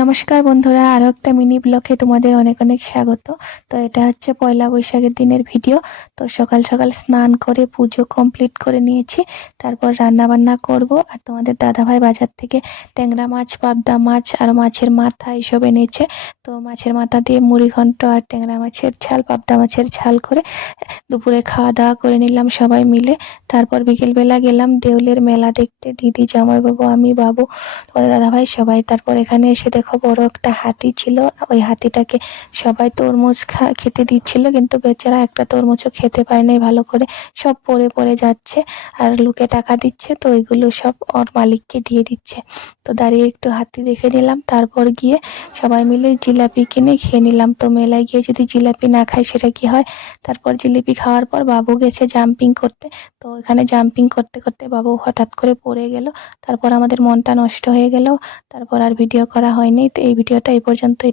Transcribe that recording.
নমস্কার বন্ধুরা, আরও একটা মিনি ব্লগে তোমাদের অনেক অনেক স্বাগত। তো এটা হচ্ছে পয়লা বৈশাখের দিনের ভিডিও। তো সকাল সকাল স্নান করে পুজো কমপ্লিট করে নিয়েছি, তারপর রান্না বান্না করব। আর তোমাদের দাদাভাই বাজার থেকে ট্যাংরা মাছ, পাবদা মাছ আর মাছের মাথা এইসব এনেছে। তো মাছের মাথা দিয়ে মুড়ি ঘন্ট আর ট্যাংরা মাছের ঝাল, পাবদা মাছের ঝাল করে দুপুরে খাওয়া দাওয়া করে নিলাম সবাই মিলে। তারপর বিকেলবেলা গেলাম দেউলের মেলা দেখতে, দিদি, জামাইবাবু, আমি, বাবু, তোমাদের দাদাভাই সবাই। তারপর এখানে এসে দেখো বড় একটা হাতি ছিল। ওই হাতিটাকে সবাই তরমুজ খেতে দিচ্ছিল, কিন্তু বেচারা একটা তরমুজও খেতে পারে নাই ভালো করে, সব পড়ে পড়ে যাচ্ছে। আর লোকে টাকা দিচ্ছে, তো ওইগুলো সব ওর মালিককে দিয়ে দিচ্ছে। তো দাঁড়িয়ে একটু হাতি দেখে নিলাম, তারপর গিয়ে সবাই মিলে জিলাপি কিনে খেয়ে নিলাম। তো মেলায় গিয়ে যদি জিলাপি না খাই সেটা কি হয়। তারপর জিলিপি খাওয়ার পর বাবু গেছে জাম্পিং করতে। তো এখানে জাম্পিং করতে করতে বাবু হঠাৎ করে পড়ে গেল। তারপর আমাদের মনটা নষ্ট হয়ে গেল। তারপর আর ভিডিও করা হয়নি। তো এই ভিডিওটা এই পর্যন্তই।